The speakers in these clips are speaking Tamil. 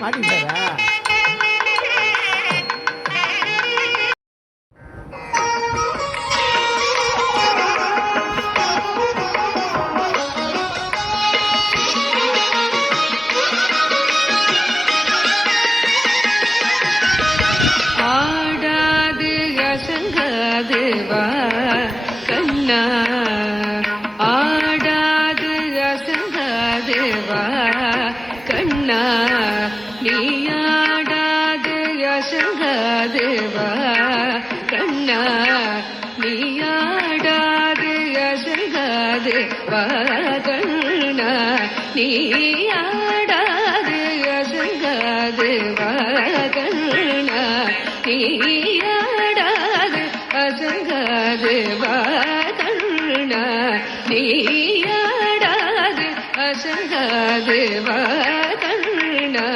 மாட்டிக்கிட்டாரா? ஆடாது அசங்காது வா கண்ணா, ஆடாது அசங்காது வா கண்ணா, நீ ஆடாது அசங்காது வா கண்ணா, நீ ஆடாது அசங்காது வா கண்ணா, நீ ஆடாது அசங்காது வா கண்ணா, நீ ஆடாது அசங்காது வா கண்ணா, நீ ஆடாது அசங்காது வா கண்ணா,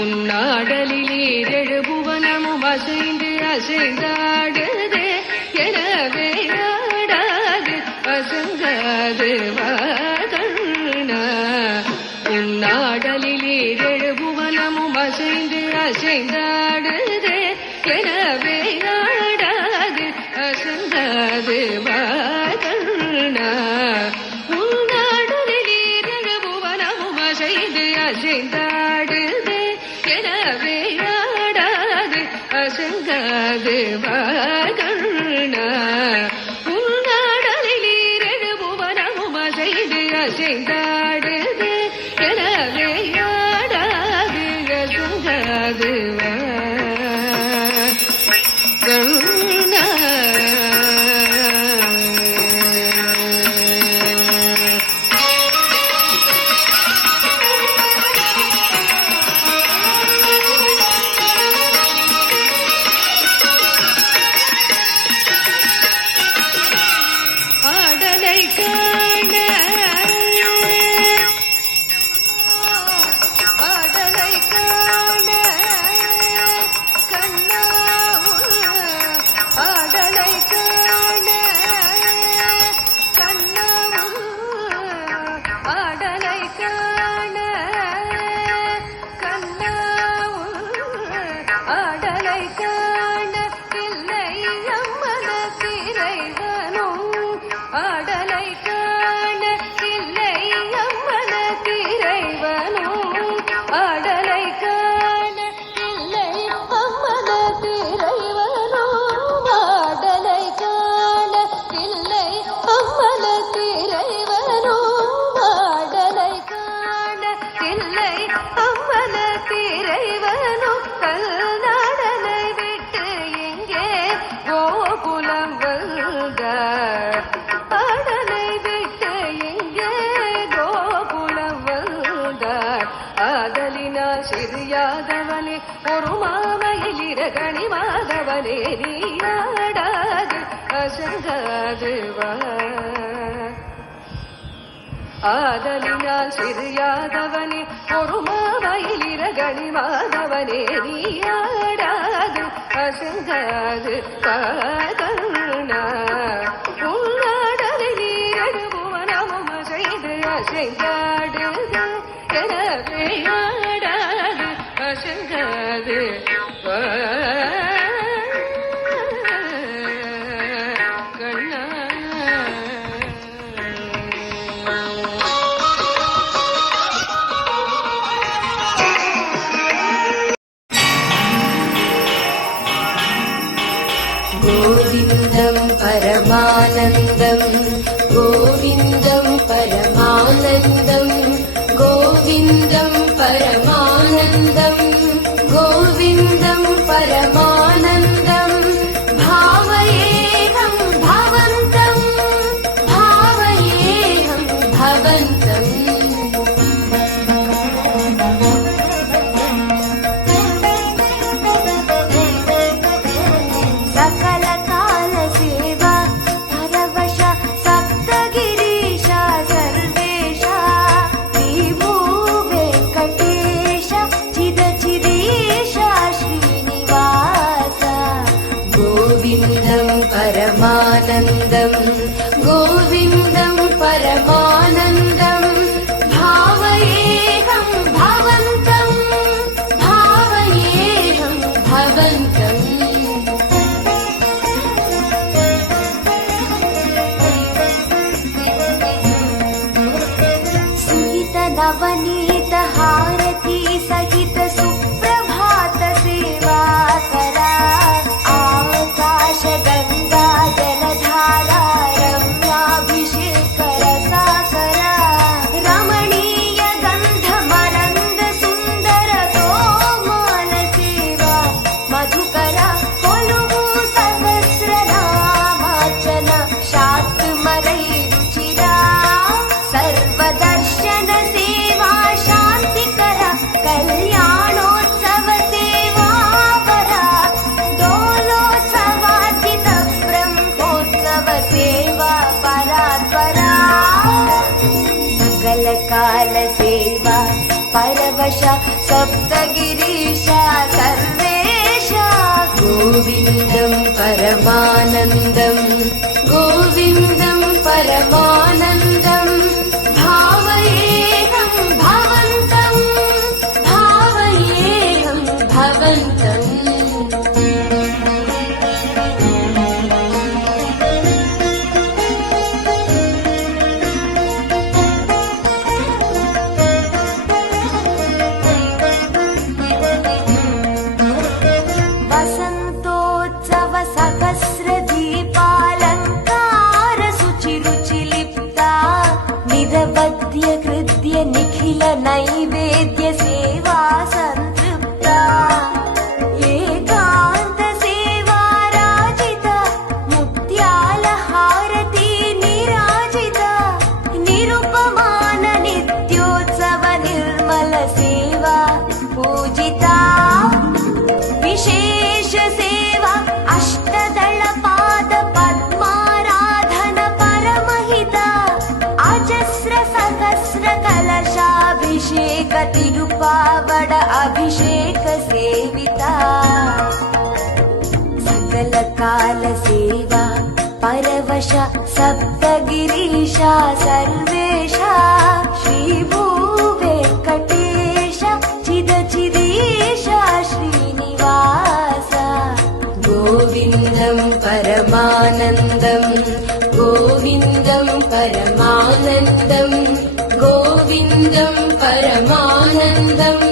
உன்னாடலில் புவனமும் அசைந்து அசைந்தாடுதே, எனவே ஆடாது அசங்காது வா கண்ணா, உன்னாடலில் புவனமும் அசைந்து அசைந்தாடுதே, எனவே ஆடாது அசங்காது வா கண்ணா, உன்னாட அசைந்தாடுதே எனவே ஆடாது அசங்காது வாகண்ணா உன்னாடலில் ஈரேழு புவனமும் அசைந்து அசைந்தாடுதே எனவே ஆடாது அசங்காது வாகண்ணா சிறியாதவனே ஒரு மாமையில் இரகணி மாதவனே நீயாடாது அசங்காது ஆதலினால் சிறியாதவனே ஒரு மாமையில் இரகணி மாதவனே நீயாடாது அசங்காது பாதண்ணா உன்னாடலை நீரடு புவனமும் அசைந்து அசைந்தாடுது எனவே ஆடாது அசங்காது கண்ணா गोविन्दं परमानन्दं गोविन्दं परमानन्दं गोविन्दं परमानन्दं गोविन्दं परमानन्दं भावयेऽहं भवन्तं भावयेऽहं भवन्तम् परमानन्दं गोविन्दं परमानन्दं भावयेऽहं भवन्तं भावयेऽहं भवन्तम् सुहित नवनीत हारती सहित सुप्रभात सेवा करा आकाश गंगा जलधारा रम्याभिषेक रसाकरा रमणीय गंध मरंद सुंदर गोमाल सेवा मधुकरा कोलुवु सहस्रनामार्चन शात्मरै रुचिरा सर्वदर्शन सेवा शांतिकर कल्याणोत्सव सेवा वरा डोलोत्सवार्जित ब्रह्मोत्सव सेवा परात्परा सकल काल सेवा परवश सप्तगिरीशा सर्वेशा गोविन्दं परमानन्दं गोविन्दं परमानन्दं भावयेऽहं भवन्तं भावयेऽहं भवन्तम् मद्य कृत्य निखिल नैवेद्य सेवा संतृप्ता एकांत सेवा राजिता मुक्त्याल हारती निराजिता निरुपमान नित्योत्सव निर्मल सेवा पूजिता विशेष सेवा अष्टदल पाद पद्माराधन परमहिता अजस्र सहस्र कलशाभिषेक तिरुपावड अभिषेक सेविता सकल काल सेवा परवश सप्तगिरीशा सर्वेशा श्री भूवेङ्कटेश चिद चिदीशा श्रीनिवास गोविन्दं परमानन्दं गोविन्दं परमानन्दं गोविन्दं परमानन्दम्